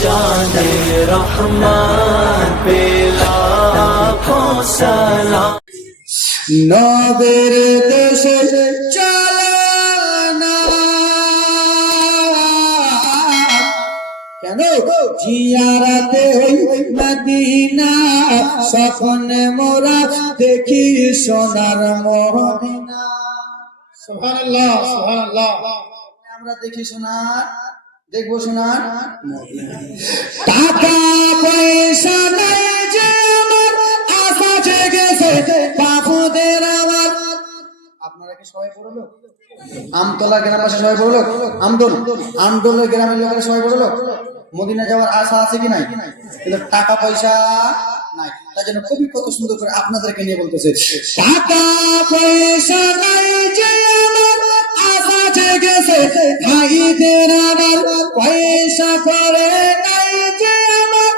जाने रहमान पे लाखों सलाम। নবের দেশে চালানা কেন জিয়ারাতে হই মদিনা স্বপ্নে মোরা দেখি সোনার মদিনা। সুবহানাল্লাহ সুবহানাল্লাহ। আমরা দেখি সোনার, দেখবো সোনার মদিনা। টাকা পয়সা নাই যে আমার আশা জেগেছে বাবুদের আমার। আপনারা কি সবাই বড় লোক? আমতলা গ্রামের পাশে সবাই বড় লোক? আমদোলের গ্রামের লোকেরা সবাই বড় লোক? মদিনা যাওয়ার আশা আছে কি নাই? কিন্তু টাকা পয়সা নাই। তার জন্য কবি কত সুন্দর করে আপনাদেরকে নিয়ে বলতেছে, টাকা পয়সা নাই যে আমার আশা জেগেছে ভাইদের আমার, পয়সা করে নাই যে আমার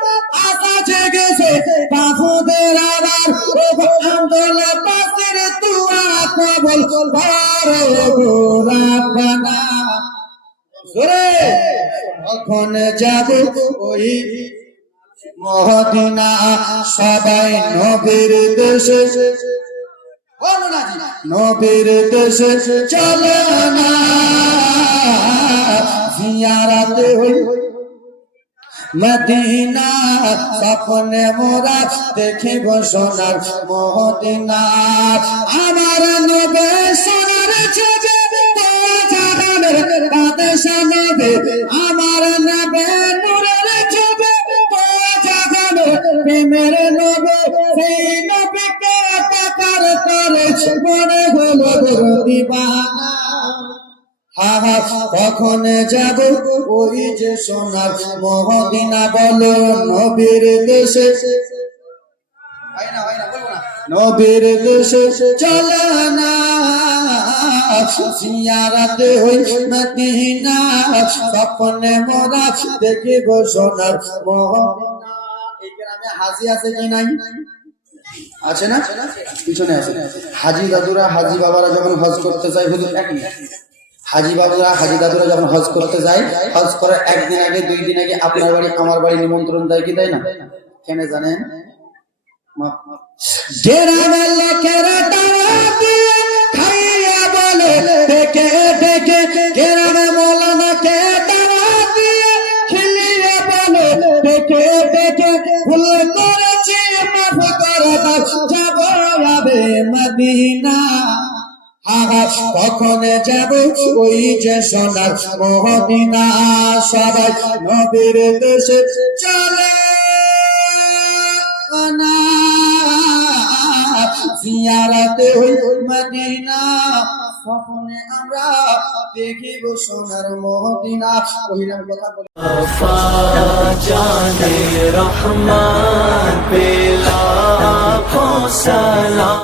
আশা জেগেছে বাবুদের আমার। আমদোলা পাশের তুয়া কবল ভরে গোরাপানা জোরে কখন যাবে ওই মদিনা। সবাই নবীর দেশে, নবীর দেশে চলে না জিয়ারাতে হই মদিনা স্বপ্নে মোরা দেখিব সোনার মদিনা। আমার নবে সোনার ছবি জাহানের বাদশা নবে, আমার নবে নূরের ছবি জাহানের প্রেমের নবে। সেই নবীকে টাকার করে মনে হলো দিবানা। কখন যাব ওই যে সোনার মদিনা, বলো নবীর দেশে, নবীর দেশে চলে না জিয়ারাতে হই মদিনা স্বপ্নে মোরা দেখিব সোনার মদিনা। এই গ্রামে হাজি আছে কি নাই? আছে না? পিছনে আছে। হাজি দাদুরা হাজি বাবারা যখন হজ করতে যায়, হুজুর এক মিনিট, হাজি বাবুরা হাজি দাদুরা যখন হজ করতে যায়, হজ করার একদিন আগে 2 দিন আগে আপনার বাড়ি আমার বাড়ি নিমন্ত্রণ দেয় কি দেয় না? কেন জানেন? গ্রামের লোকেরা তারা দিয়ে খাইয়া বলে ডেকে ডেকে, গ্রামে মৌলানাকে তারা দিয়ে খেলিয়ে বলে ডেকে ডেকে, ভুল করেছি মাফ করে দাও যাব যাবে মদিনা। কখন যাব ওই যে সোনার মদিনা, সবাই নবীর দেশে চলে না জিয়ারাতে হই মদিনা স্বপ্নে আমরা দেখিব সোনার মদিনা। কহিলাম কথা বলে जाने रहमान पे लाखों सलाम।